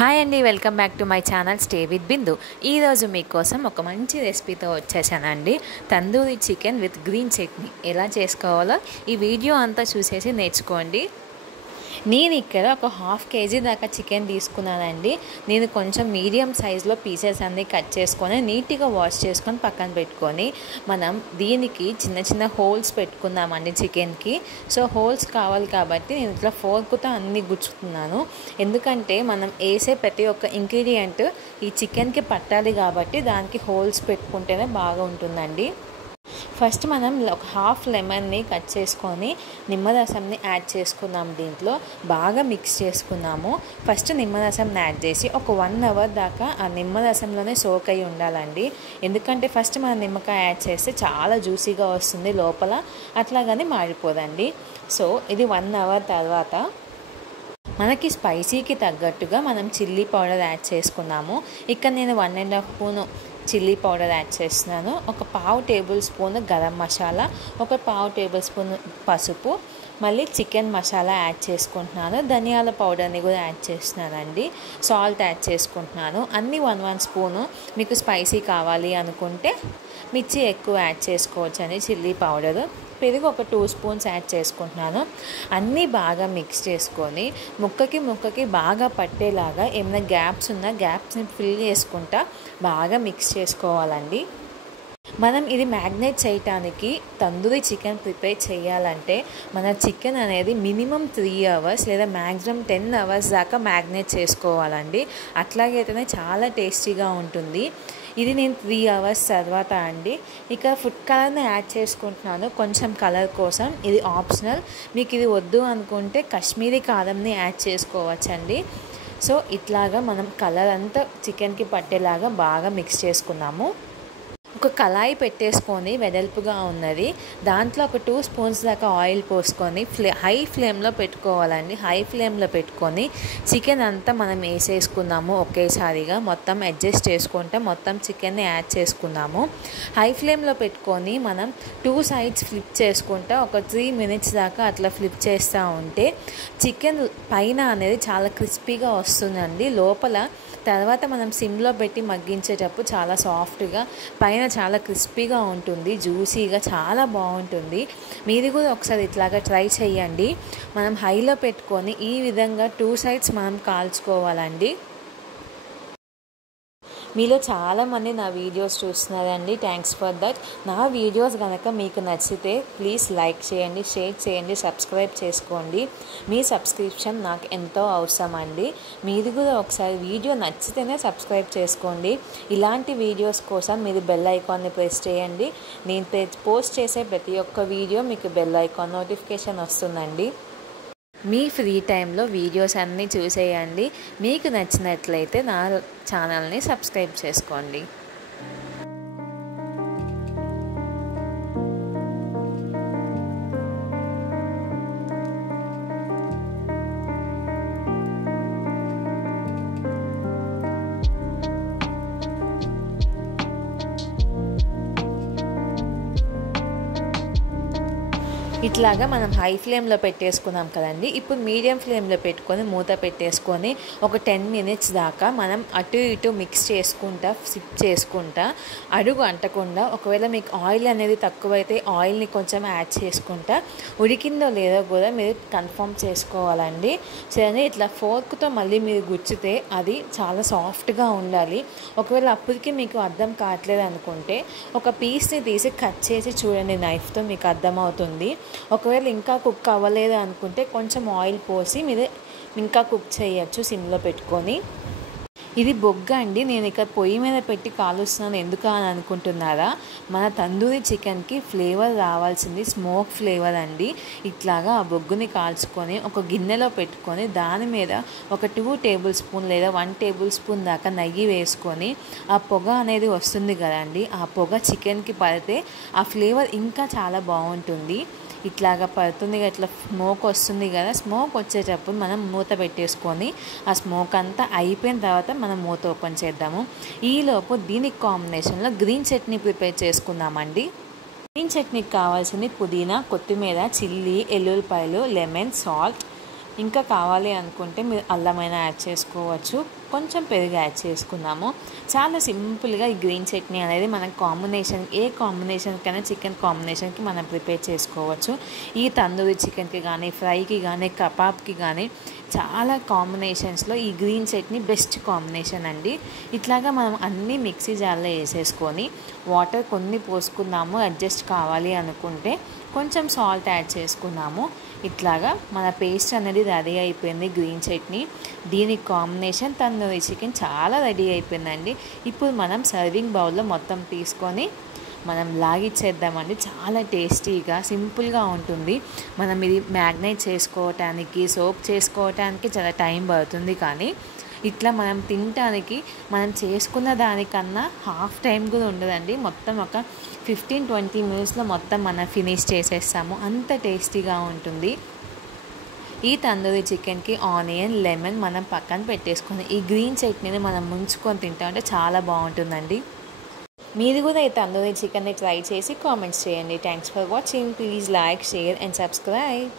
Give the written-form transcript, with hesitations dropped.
Hi అండి, welcome back to my channel stay with Bindu. ఈరోజు మీకోసం ఒక మంచి రెసిపీతో వచ్చేసానండి. Tandoori chicken with green chutney ఎలా చేసుకోవాలో ఈ వీడియో అంతా చూసేసి నేర్చుకోండి. నేను ఇక్కడ ఒక హాఫ్ కేజీ దాకా చికెన్ తీసుకున్నానండి. నేను కొంచెం మీడియం సైజులో పీసెస్ అన్నీ కట్ చేసుకొని నీట్గా వాష్ చేసుకొని పక్కన పెట్టుకొని మనం దీనికి చిన్న చిన్న హోల్స్ పెట్టుకుందామండి చికెన్కి. సో హోల్స్ కావాలి కాబట్టి నేను ఇట్లా ఫోర్క్తో అన్నీ గుచ్చుతున్నాను. ఎందుకంటే మనం వేసే ప్రతి ఒక్క ఇంగ్రీడియంట్ ఈ చికెన్కి పట్టాలి కాబట్టి దానికి హోల్స్ పెట్టుకుంటేనే బాగా ఉంటుందండి. ఫస్ట్ మనం ఒక హాఫ్ లెమన్ని కట్ చేసుకొని నిమ్మరసంని యాడ్ చేసుకుందాం. దీంట్లో బాగా మిక్స్ చేసుకున్నాము. ఫస్ట్ నిమ్మరసంని యాడ్ చేసి ఒక 1 అవర్ దాకా ఆ నిమ్మరసంలోనే సోక్ అయి ఉండాలండి. ఎందుకంటే ఫస్ట్ మనం నిమ్మకాయ యాడ్ చేస్తే చాలా జ్యూసీగా వస్తుంది లోపల, అట్లాగని మాడిపోదండి. సో ఇది 1 అవర్ తర్వాత మనకి స్పైసీకి తగ్గట్టుగా మనం చిల్లీ పౌడర్ యాడ్ చేసుకున్నాము. ఇక్కడ నేను 1.5 స్పూను చిల్లీ పౌడర్ యాడ్ చేస్తున్నాను. ఒక 1/2 టేబుల్ స్పూన్ గరం మసాలా, ఒక 1/2 టేబుల్ స్పూన్ పసుపు, మళ్ళీ చికెన్ మసాలా యాడ్ చేసుకుంటున్నాను. ధనియాల పౌడర్ని కూడా యాడ్ చేస్తున్నానండి. సాల్ట్ యాడ్ చేసుకుంటున్నాను. అన్నీ 1 స్పూను. మీకు స్పైసీ కావాలి అనుకుంటే మిర్చి ఎక్కువ యాడ్ చేసుకోవచ్చు అని చిల్లీ పౌడరు. పెరుగు ఒక 2 స్పూన్స్ యాడ్ చేసుకుంటున్నాను. అన్నీ బాగా మిక్స్ చేసుకొని ముక్కకి బాగా పట్టేలాగా ఏమైనా గ్యాప్స్ ఉన్నా గ్యాప్స్ని ఫిల్ చేసుకుంటా బాగా మిక్స్ చేసుకోవాలండి. మనం ఇది మ్యాగ్నేట్ చేయటానికి తందూరి చికెన్ ప్రిపేర్ చేయాలంటే మన చికెన్ అనేది మినిమం 3 అవర్స్ లేదా మ్యాక్సిమం 10 అవర్స్ దాకా మ్యాగ్నేట్ చేసుకోవాలండి. అట్లాగైతేనే చాలా టేస్టీగా ఉంటుంది. ఇది నేను 3 అవర్స్ తర్వాత అండి ఇక ఫుడ్ కలర్ని యాడ్ చేసుకుంటున్నాను కొంచెం కలర్ కోసం. ఇది ఆప్షనల్, మీకు ఇది వద్దు అనుకుంటే కాశ్మీరీ కారంని యాడ్ చేసుకోవచ్చండి. సో ఇట్లాగా మనం కలర్ అంతా చికెన్కి పట్టేలాగా బాగా మిక్స్ చేసుకున్నాము. ఒక కళాయి పెట్టేసుకొని వెడల్పుగా ఉన్నది, దాంట్లో ఒక 2 స్పూన్స్ దాకా ఆయిల్ పోసుకొని హై ఫ్లేమ్లో పెట్టుకోవాలండి. హై ఫ్లేమ్లో పెట్టుకొని చికెన్ అంతా మనం వేసేసుకున్నాము. ఒకేసారిగా మొత్తం అడ్జస్ట్ చేసుకుంటా మొత్తం చికెన్ని యాడ్ చేసుకున్నాము. హై ఫ్లేమ్లో పెట్టుకొని మనం 2 సైడ్స్ ఫ్లిప్ చేసుకుంటా ఒక 3 మినిట్స్ దాకా అట్లా ఫ్లిప్ చేస్తూ ఉంటే చికెన్ పైన అనేది చాలా క్రిస్పీగా వస్తుందండి. లోపల తర్వాత మనం సిమ్లో పెట్టి మగ్గించేటప్పుడు చాలా సాఫ్ట్గా, పైన చాలా క్రిస్పీగా ఉంటుంది, జ్యూసీగా చాలా బాగుంటుంది. మీరు కూడా ఒకసారి ఇట్లాగా ట్రై చేయండి. మనం హైలో పెట్టుకొని ఈ విధంగా 2 సైడ్స్ మనం కాల్చుకోవాలండి. మీలో చాలామంది నా వీడియోస్ చూస్తున్నారండి, థ్యాంక్స్ ఫర్ దట్. నా వీడియోస్ కనుక మీకు నచ్చితే ప్లీజ్ లైక్ చేయండి, షేర్ చేయండి, సబ్స్క్రైబ్ చేసుకోండి. మీ సబ్స్క్రిప్షన్ నాకు ఎంతో అవసరం అండి. మీరు కూడా ఒకసారి వీడియో నచ్చితేనే సబ్స్క్రైబ్ చేసుకోండి. ఇలాంటి వీడియోస్ కోసం మీరు బెల్ ఐకాన్ని ప్రెస్ చేయండి. నేను పోస్ట్ చేసే ప్రతి ఒక్క వీడియో మీకు బెల్ ఐకాన్ నోటిఫికేషన్ వస్తుందండి. మీ ఫ్రీ టైంలో వీడియోస్ అన్నీ చూసేయండి. మీకు నచ్చినట్లయితే నా ఛానల్ని సబ్స్క్రైబ్ చేసుకోండి. ఇట్లాగా మనం హై ఫ్లేమ్లో పెట్టేసుకున్నాం కదండి. ఇప్పుడు మీడియం ఫ్లేమ్లో పెట్టుకొని మూత పెట్టేసుకొని ఒక 10 మినిట్స్ దాకా మనం అటు ఇటు మిక్స్ చేసుకుంటా సిప్ చేసుకుంటా అడుగు అంటకుండా, ఒకవేళ మీకు ఆయిల్ అనేది తక్కువైతే ఆయిల్ని కొంచెం యాడ్ చేసుకుంటా ఉడికిందో లేదో కూడా మీరు కన్ఫర్మ్ చేసుకోవాలండి. సరే ఇట్లా ఫోర్క్తో మళ్ళీ మీరు గుచ్చితే అది చాలా సాఫ్ట్గా ఉండాలి. ఒకవేళ అప్పటికి మీకు అర్థం కావట్లేదు అనుకుంటే ఒక పీస్ని తీసి కట్ చేసి చూడండి నైఫ్తో, మీకు అర్థమవుతుంది. ఒకవేళ ఇంకా కుక్ అవ్వలేదు అనుకుంటే కొంచెం ఆయిల్ పోసి మీరు ఇంకా కుక్ చేయొచ్చు సిమ్లో పెట్టుకొని. ఇది బొగ్గ అండి, నేను ఇక్కడ పొయ్యి మీద పెట్టి కాలుస్తున్నాను ఎందుకు అని అనుకుంటున్నారా? మన తందూరి చికెన్కి ఫ్లేవర్ రావాల్సింది స్మోక్ ఫ్లేవర్ అండి. ఇట్లాగా ఆ బొగ్గుని కాల్చుకొని ఒక గిన్నెలో పెట్టుకొని దాని మీద ఒక 2 టేబుల్ స్పూన్ లేదా 1 టేబుల్ స్పూన్ దాకా నెయ్యి వేసుకొని ఆ పొగ అనేది వస్తుంది కదండి, ఆ పొగ చికెన్కి పడితే ఆ ఫ్లేవర్ ఇంకా చాలా బాగుంటుంది. ఇట్లాగా పడుతుంది, ఇట్లా స్మోక్ వస్తుంది కదా, స్మోక్ వచ్చేటప్పుడు మనం మూత పెట్టేసుకొని ఆ స్మోక్ అంతా అయిపోయిన తర్వాత మనం మూత ఓపెన్ చేద్దాము. ఈలోపు దీనికి కాంబినేషన్లో గ్రీన్ చట్నీ ప్రిపేర్ చేసుకుందామండి. గ్రీన్ చట్నీకి కావాల్సింది పుదీనా, కొత్తిమీర, చిల్లీ, ఎల్లుల్లిపాయలు, లెమన్, సాల్ట్, ఇంకా కావాలి అనుకుంటే మీరు అల్లమైన యాడ్ చేసుకోవచ్చు, కొంచెం పెరుగు యాడ్ చేసుకున్నాము. చాలా సింపుల్గా ఈ గ్రీన్ చట్నీ అనేది మనం కాంబినేషన్ ఏ కాంబినేషన్కైనా చికెన్ కాంబినేషన్కి మనం ప్రిపేర్ చేసుకోవచ్చు. ఈ తందూరి చికెన్కి కానీ, ఫ్రైకి కానీ, కబాబ్కి కానీ చాలా కాంబినేషన్స్లో ఈ గ్రీన్ చట్నీ బెస్ట్ కాంబినేషన్ అండి. ఇట్లాగా మనం అన్నీ మిక్సీ జార్లో వేసేసుకొని వాటర్ కొన్ని పోసుకున్నాము, అడ్జస్ట్ కావాలి అనుకుంటే కొంచెం సాల్ట్ యాడ్ చేసుకున్నాము. ఇట్లాగా మన పేస్ట్ అనేది రెడీ అయిపోయింది గ్రీన్ చట్నీ. దీని కాంబినేషన్ తందూరి చికెన్ చాలా రెడీ అయిపోయిందండి. ఇప్పుడు మనం సర్వింగ్ బౌల్లో మొత్తం తీసుకొని మనం లాగిచ్చేద్దామండి. చాలా టేస్టీగా సింపుల్గా ఉంటుంది. మనం ఇది మ్యాగ్నేట్ చేసుకోవటానికి, సోక్ చేసుకోవటానికి చాలా టైం పడుతుంది, కానీ ఇట్లా మనం తినటానికి మనం చేసుకున్న దానికన్నా హాఫ్ టైం కూడా ఉండదండి. మొత్తం ఒక 15-20 మినిట్స్లో మొత్తం మనం ఫినిష్ చేసేస్తాము. అంత టేస్టీగా ఉంటుంది. ఈ తందూరి చికెన్కి ఆనియన్, లెమన్ మనం పక్కన పెట్టేసుకొని ఈ గ్రీన్ చట్నీని మనం ముంచుకొని తింటామంటే చాలా బాగుంటుందండి. మీరు కూడా ఈ తందూరి చికెన్ని ట్రై చేసి కామెంట్స్ చేయండి. Thanks for watching. Please like, share and subscribe.